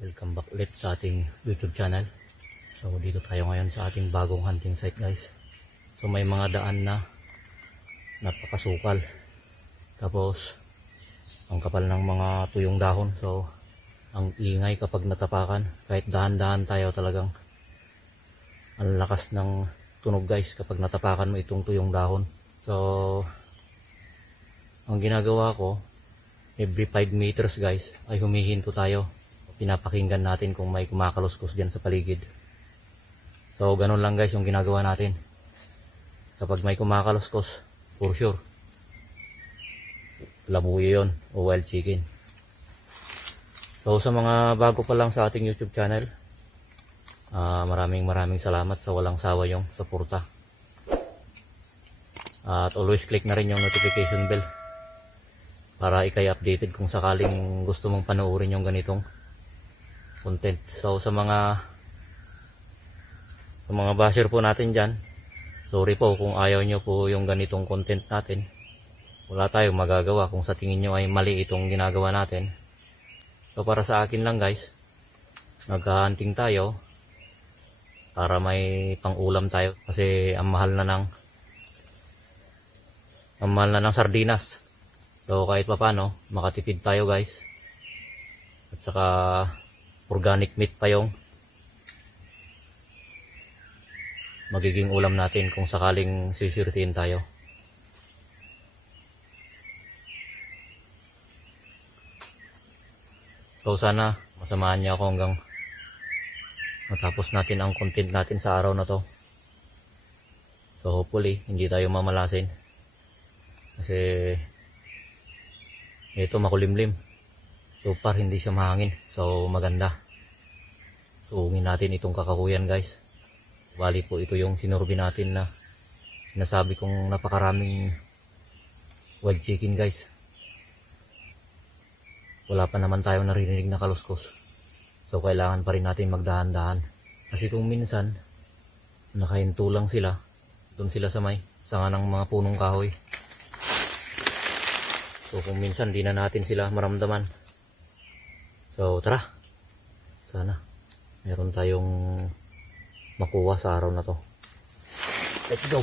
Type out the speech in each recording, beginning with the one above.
Welcome back ulit sa ating YouTube channel. So dito tayo ngayon sa ating bagong hunting site guys. So may mga daan na napakasukal. Tapos ang kapal ng mga tuyong dahon. So ang ingay kapag natapakan. Kahit dahan-dahan tayo talagang ang lakas ng tunog guys kapag natapakan mo itong tuyong dahon. So ang ginagawa ko every 5 meters guys ay humihinto tayo pinapakinggan natin kung may kumakaluskos dyan sa paligid. So ganun lang guys yung ginagawa natin. Kapag may kumakaluskos for sure. Labuyo yon o wild chicken. So sa mga bago pa lang sa ating youtube channel ah, maraming maraming salamat sa walang sawa yung suporta. At always click na rin yung notification bell para ikay updated kung sakaling gusto mong panoorin yung ganitong content. So sa mga sa mga basher po natin dyan, sorry po kung ayaw nyo po yung ganitong content natin. Wala tayong magagawa kung sa tingin nyo ay mali itong ginagawa natin. So para sa akin lang guys, naghahunting tayo para may pang-ulam tayo kasi ang mahal na ng ang mahal na ng sardinas. So kahit pa paano, makatipid tayo guys. At saka organic meat pa yung magiging ulam natin kung sakaling sisirtiin tayo. So sana masamahan niyo ako hanggang matapos natin ang content natin sa araw na to. So hopefully hindi tayo mamalasin. Kasi ito makulimlim. So far hindi siya mahangin. So maganda. Tuungin natin itong kakakuyan guys. Bali po ito yung sinurbi natin na sinasabi kong napakaraming wild chicken guys. Wala pa naman tayong naririnig na kaluskos. So kailangan pa rin natin magdahan-dahan. Kasi kung minsan nakahinto lang sila, doon sila sa may sanga ng mga punong kahoy. So kung minsan di na natin sila maramdaman. So tara. Sana meron tayong makuha sa araw na to. Let's go.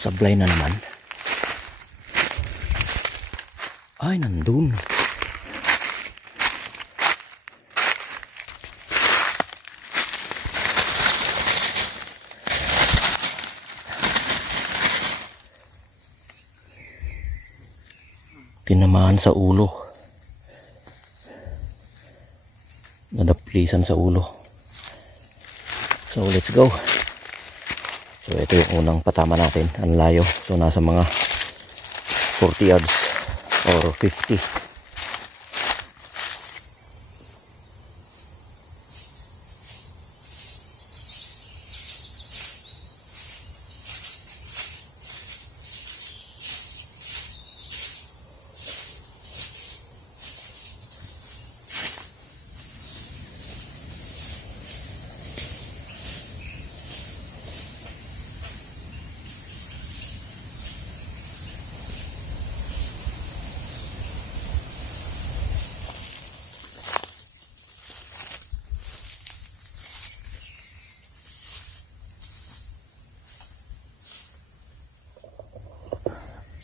Sablay na naman. Ay, nandun. Tinamaan sa ulo. Nadaplisan sa ulo. So, let's go. So, ito yung unang patama natin. Ang layo. So, nasa mga 40 yards or 50.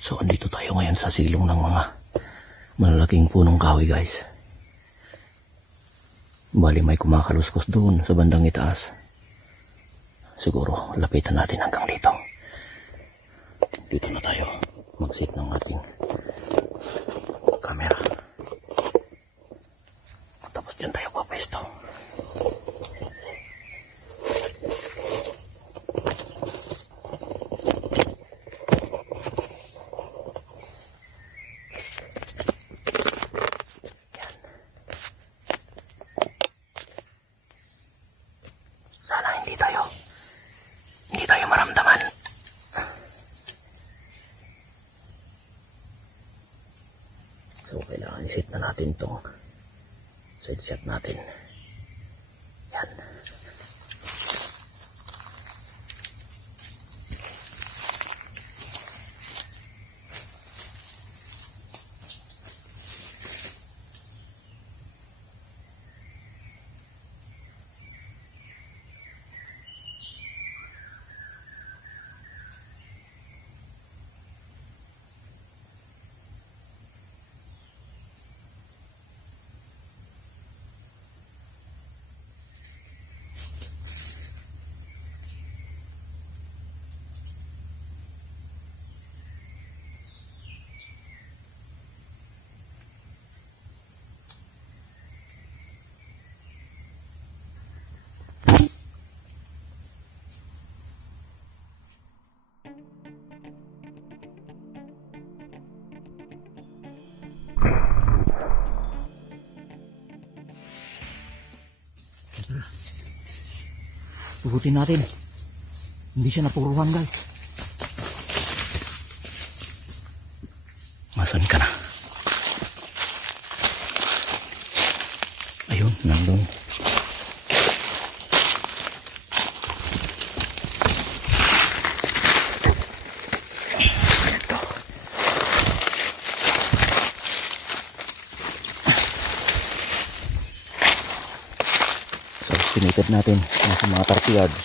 So, ngayon sa silong ng mga malalaking punong kahoy, guys. Bali, may kumakaluskos doon sa bandang itaas. Siguro, lapitan natin hanggang dito. Dito na tayo mag-set ng ating camera. Tapos dyan tayo papesto. Sana hindi tayo hindi tayo maramdaman. So, kailangan isit na natin tong side shot natin. Pugutin natin. Hindi siya napuruhan, guys. Masan ka na? Ayun, nandun. Ito. Estimated natin nasa mga 30 yards.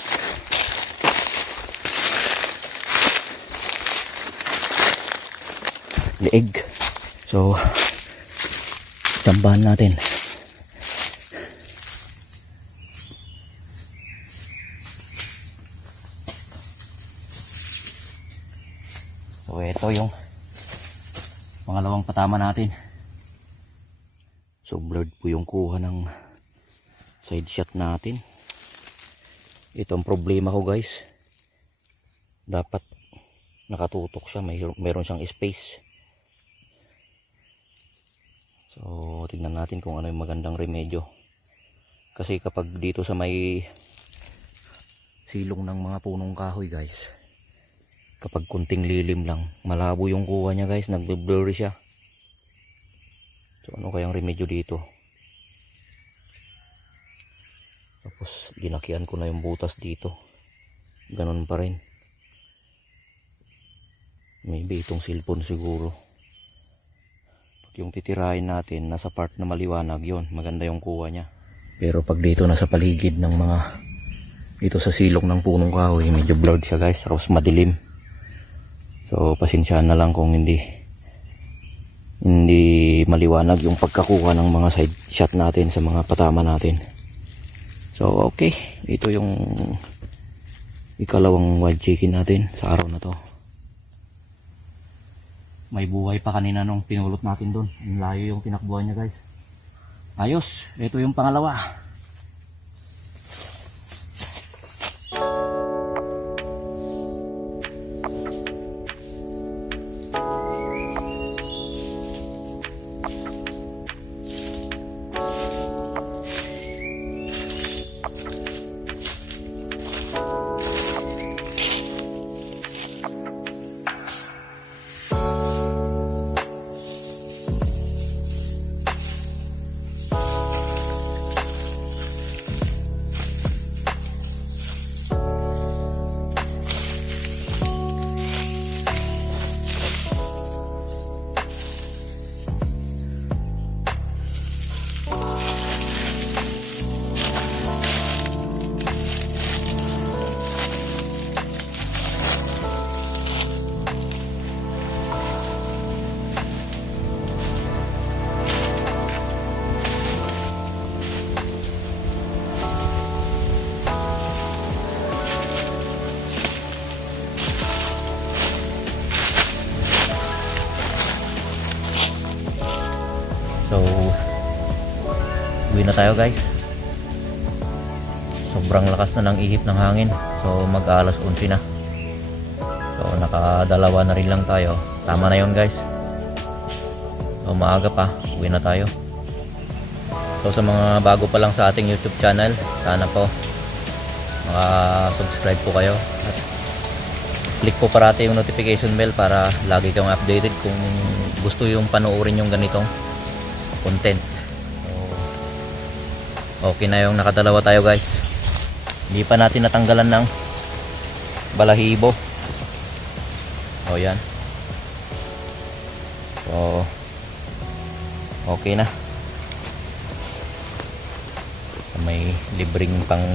Leeg. So, tambahan natin. So, ito yung pangalawang patama natin. So, blurred po yung kuha ng side shot natin. Ito ang problema ko guys. Dapat nakatutok siya. May, meron siyang space. So tignan natin kung ano yung magandang remedyo. Kasi kapag dito sa may silong ng mga punong kahoy guys kapag kunting lilim lang malabo yung kuha niya guys. Nagbe-blurry siya. So ano kayang remedyo dito Tapos ginakian ko na yung butas dito. Ganon pa rin. Maybe itong cellphone siguro. Pag yung titirahin natin, nasa part na maliwanag yon Maganda yung kuha niya. Pero pag dito nasa paligid ng mga dito sa silong ng punong kahoy, medyo blurred siya guys. Tapos madilim. So pasensyahan na lang kung hindi hindi maliwanag yung pagkakuha ng mga side shot natin sa mga patama natin. So okay, ito yung ikalawang wild chicken natin sa araw na to. May buhay pa kanina nung pinulot natin doon. Ang layo yung tinakbuhan niya guys. Ayos, ito yung pangalawa. Na tayo guys. Sobrang lakas na ng ihip ng hangin. So, mag-alas 11 na. So, nakadalawa na rin lang tayo. Tama na yon guys. So, maaga pa. Uwi na tayo. So, sa mga bago pa lang sa ating YouTube channel, sana po maka-subscribe po kayo. At click po parati yung notification bell para lagi kang updated kung gusto yung panoorin yung ganitong content. Okay na yung nakadalawa tayo guys. Hindi pa natin natanggalan ng balahibo. O yan. So, okay na. So, may libreng pang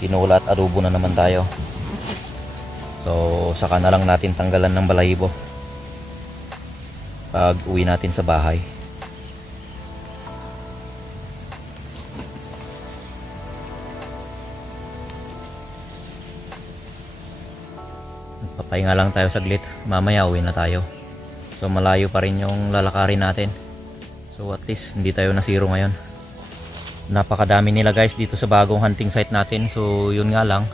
tinula at arubo na naman tayo. So, saka na lang natin tanggalan ng balahibo pag uwi natin sa bahay. Papahinga lang tayo saglit. Mamaya uwi na tayo. So malayo pa rin yung lalakarin natin. So at least hindi tayo nasiro ngayon. Napakadami nila guys dito sa bagong hunting site natin. So yun nga lang.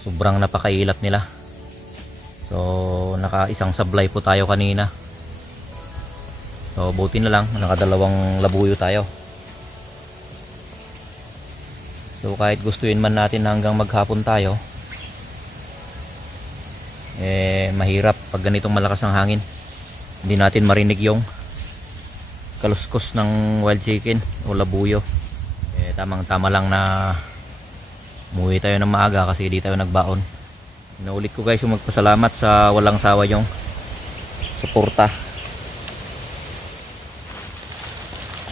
Sobrang napakailap nila. So naka isang sablay po tayo kanina. So buti na lang nakadalawang labuyo tayo. So kahit gustuin man natin na hanggang maghapon tayo, eh mahirap pag ganitong malakas ang hangin. Hindi natin marinig yung kaluskos ng wild chicken o labuyo. Eh tamang tama lang na umuwi tayo ng maaga kasi di tayo nagbaon. Naulit ko guys yung magpasalamat sa walang sawa yung suporta.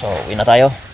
So, uwi na tayo.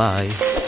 Bye.